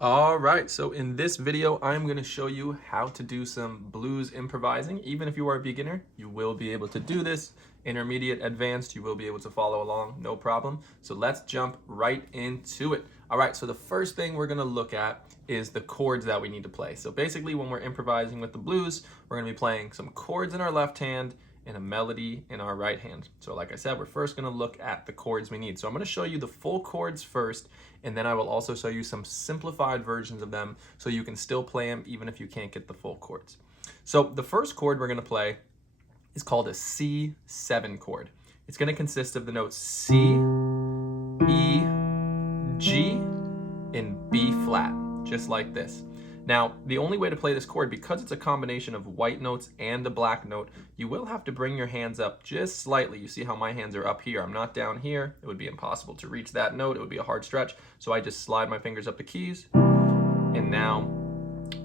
All right, so in this video, I'm going to show you how to do some blues improvising. Even if you are a beginner, you will be able to do this. Intermediate, advanced, you will be able to follow along, no problem. So let's jump right into it. All right, so the first thing we're going to look at is the chords that we need to play. So basically, when we're improvising with the blues, we're going to be playing some chords in our left hand and a melody in our right hand. So like I said, we're first going to look at the chords we need. So I'm going to show you the full chords first, and then I will also show you some simplified versions of them so you can still play them even if you can't get the full chords. So the first chord we're going to play is called a C7 chord. It's going to consist of the notes C, E, G, and B flat, just like this. Now, the only way to play this chord, because it's a combination of white notes and a black note, you will have to bring your hands up just slightly. You see how my hands are up here. I'm not down here. It would be impossible to reach that note. It would be a hard stretch. So I just slide my fingers up the keys, and now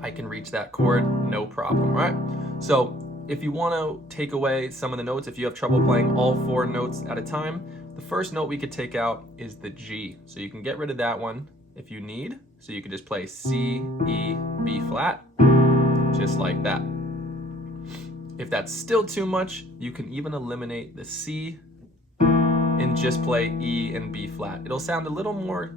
I can reach that chord, no problem, right? So if you want to take away some of the notes, if you have trouble playing all four notes at a time, the first note we could take out is the G. So you can get rid of that one if you need. So you could just play C, E, B flat, just like that. If that's still too much, you can even eliminate the C and just play E and B flat. It'll sound a little more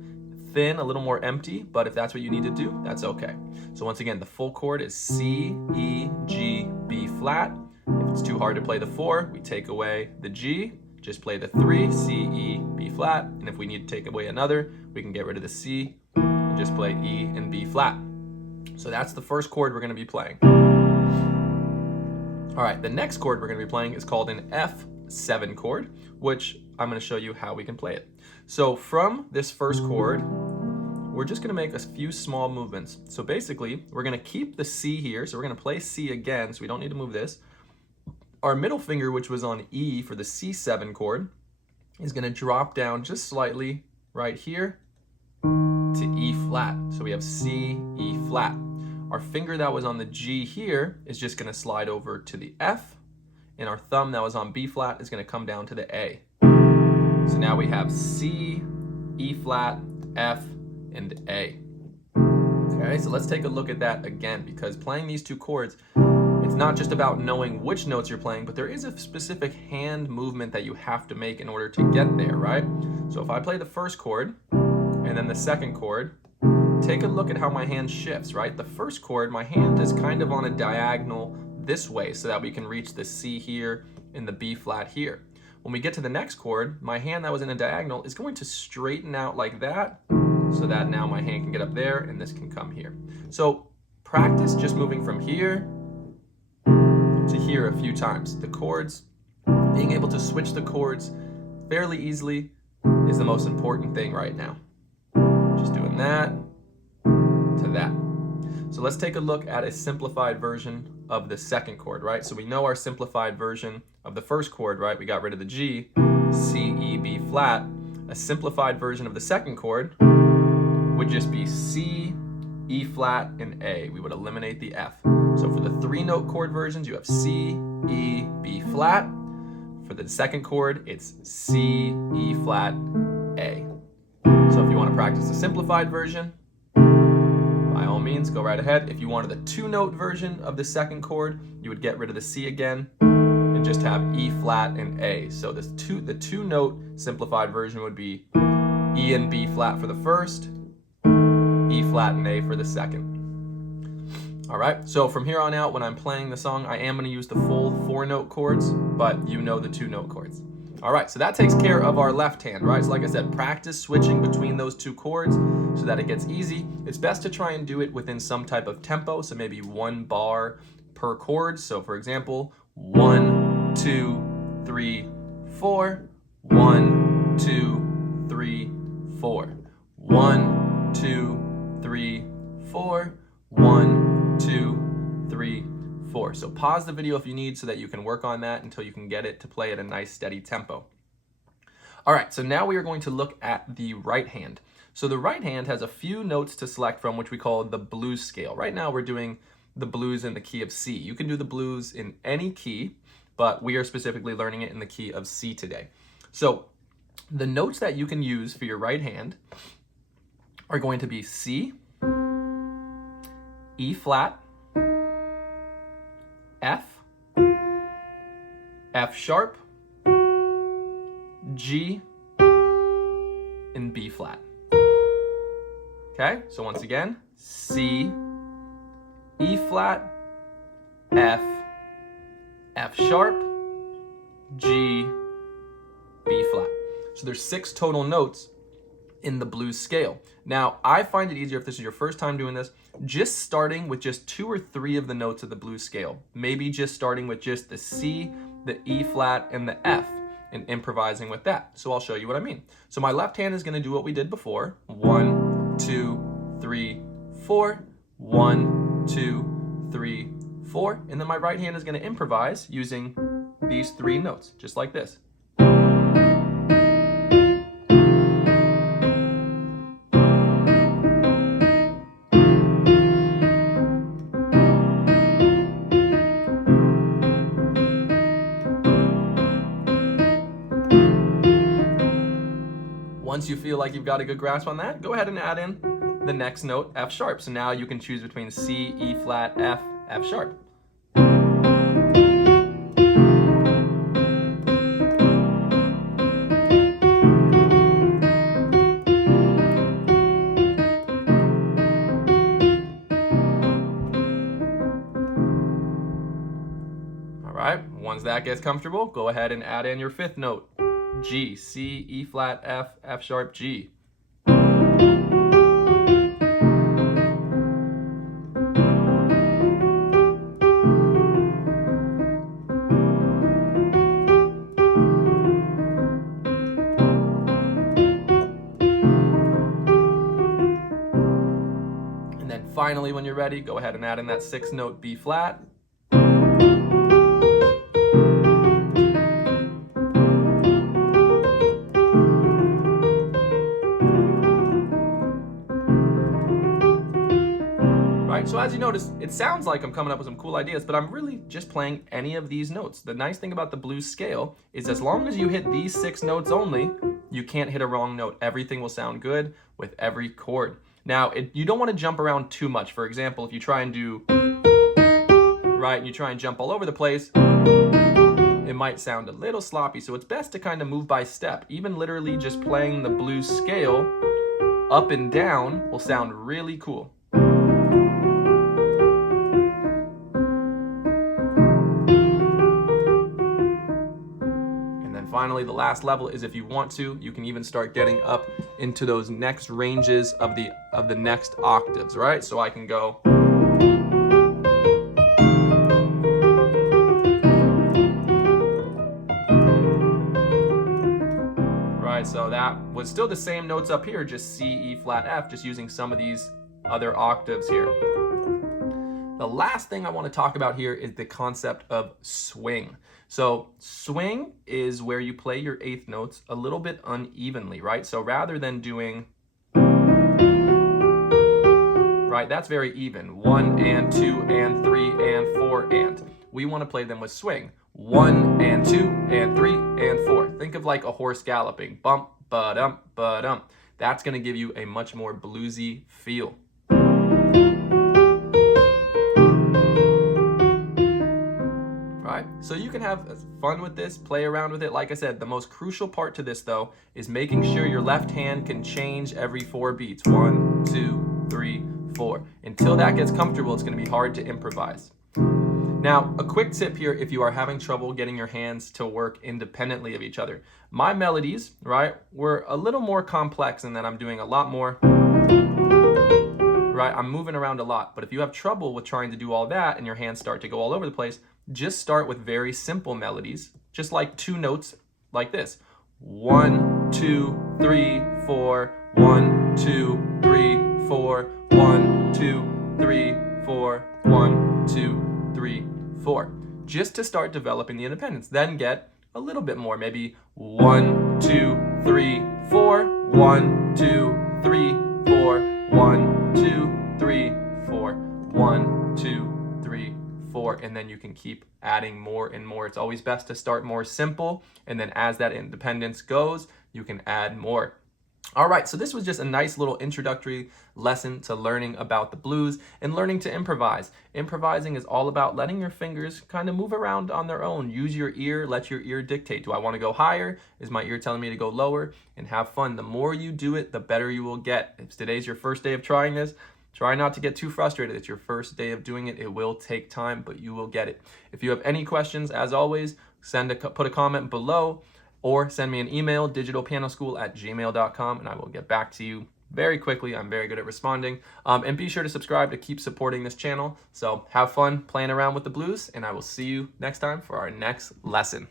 thin, a little more empty, but if that's what you need to do, that's okay. So once again, the full chord is C, E, G, B flat. If it's too hard to play the 4, we take away the G, just play the 3, C, E, B flat. And if we need to take away another, we can get rid of the C, just play E and B flat. So that's the first chord we're going to be playing. All right, the next chord we're going to be playing is called an F7 chord, which I'm going to show you how we can play it. So from this first chord, we're just going to make a few small movements. So basically, we're going to keep the C here. So we're going to play C again, so we don't need to move this. Our middle finger, which was on E for the C7 chord, is going to drop down just slightly right here to E flat. So we have C, E flat. Our finger that was on the G here is just going to slide over to the F, and our thumb that was on B flat is going to come down to the A. So now we have C, E flat, F, and A. Okay, so let's take a look at that again, because playing these two chords, it's not just about knowing which notes you're playing, but there is a specific hand movement that you have to make in order to get there, right? So if I play the first chord, and then the second chord, take a look at how my hand shifts, right? The first chord, my hand is kind of on a diagonal this way so that we can reach the C here and the B flat here. When we get to the next chord, my hand that was in a diagonal is going to straighten out like that so that now my hand can get up there and this can come here. So practice just moving from here to here a few times. The chords, being able to switch the chords fairly easily is the most important thing right now. Just doing that to that. So let's take a look at a simplified version of the second chord, right? So we know our simplified version of the first chord, right? We got rid of the G, C, E, B flat. A simplified version of the second chord would just be C, E flat, and A. We would eliminate the F. So for the 3-note chord versions, you have C, E, B flat. For the second chord, it's C, E flat, A. So if you want to practice the simplified version, by all means, go right ahead. If you wanted the 2-note version of the second chord, you would get rid of the C again and just have E flat and A. So the 2-note simplified version would be E and B flat for the first, E flat and A for the second. All right, so from here on out, when I'm playing the song, I am going to use the full 4-note chords, but you know the 2-note chords. All right, so that takes care of our left hand, right? So like I said, practice switching between those two chords so that it gets easy. It's best to try and do it within some type of tempo, so maybe 1 bar per chord. So for example, 1, 2, 3, 4, 1, 2, 3, 4, 1, 2, 3, 4, 1, 2, 3, 4. So pause the video if you need so that you can work on that until you can get it to play at a nice steady tempo. All right, so now we are going to look at the right hand. So the right hand has a few notes to select from, which we call the blues scale. Right now we're doing the blues in the key of C. You can do the blues in any key, but we are specifically learning it in the key of C today. So the notes that you can use for your right hand are going to be C, E flat, F, F sharp, G, and B flat. Okay, so once again, C, E flat, F, F sharp, G, B flat. So there's 6 total notes in the blues scale. Now, I find it easier if this is your first time doing this, just starting with just 2 or 3 of the notes of the blues scale. Maybe just starting with just the C, the E flat, and the F, and improvising with that. So I'll show you what I mean. So my left hand is going to do what we did before. 1, 2, 3, 4. 1, 2, 3, 4. And then my right hand is going to improvise using these 3 notes, just like this. Once you feel like you've got a good grasp on that, go ahead and add in the next note, F sharp. So now you can choose between C, E flat, F, F sharp. All right, once that gets comfortable, go ahead and add in your 5th note. G, C, E flat, F, F sharp, G. And then finally, when you're ready, go ahead and add in that 6th note, B flat. So as you notice, it sounds like I'm coming up with some cool ideas, but I'm really just playing any of these notes. The nice thing about the blues scale is as long as you hit these 6 notes only, you can't hit a wrong note. Everything will sound good with every chord. Now, you don't want to jump around too much. For example, if you try and do, right, and you try and jump all over the place, it might sound a little sloppy. So it's best to kind of move by step. Even literally just playing the blues scale up and down will sound really cool. Finally, the last level is if you want to, you can even start getting up into those next ranges of the next octaves, right? So I can go. Right, so that was still the same notes up here, just C, E flat, F, just using some of these other octaves here. The last thing I want to talk about here is the concept of swing. So swing is where you play your 8th notes a little bit unevenly, right? So rather than doing, right, that's very even. 1 and 2 and 3 and 4 and. We want to play them with swing. 1 and 2 and 3 and 4. Think of like a horse galloping. Bump, ba-dum, ba-dum. That's going to give you a much more bluesy feel. So you can have fun with this, play around with it. Like I said, the most crucial part to this though is making sure your left hand can change every 4 beats. 1, 2, 3, 4. Until that gets comfortable, it's going to be hard to improvise. Now, a quick tip here if you are having trouble getting your hands to work independently of each other. My melodies, right, were a little more complex in that I'm doing a lot more, right? I'm moving around a lot. But if you have trouble with trying to do all that and your hands start to go all over the place, just start with very simple melodies, just like 2 notes like this. 1, 2, 3, 4, 1, 2, 3, 4, 1, 2, 3, 4, 1, 2, 3, 4. Just to start developing the independence. Then get a little bit more, maybe 1, 2, 3, 4, 1, 2, 3, 4, 1, 2, 3, 4, 1, 2, 3, 4, and then you can keep adding more and more. It's always best to start more simple, and then as that independence goes, you can add more. All right, so this was just a nice little introductory lesson to learning about the blues and learning to improvise. Improvising is all about letting your fingers kind of move around on their own. Use your ear, let your ear dictate. Do I want to go higher? Is my ear telling me to go lower? And have fun. The more you do it, the better you will get. If today's your first day of trying this, try not to get too frustrated. It's your first day of doing it. It will take time, but you will get it. If you have any questions, as always, put a comment below, or send me an email, digitalpianoschool@gmail.com, and I will get back to you very quickly. I'm very good at responding. And be sure to subscribe to keep supporting this channel. So have fun playing around with the blues, and I will see you next time for our next lesson.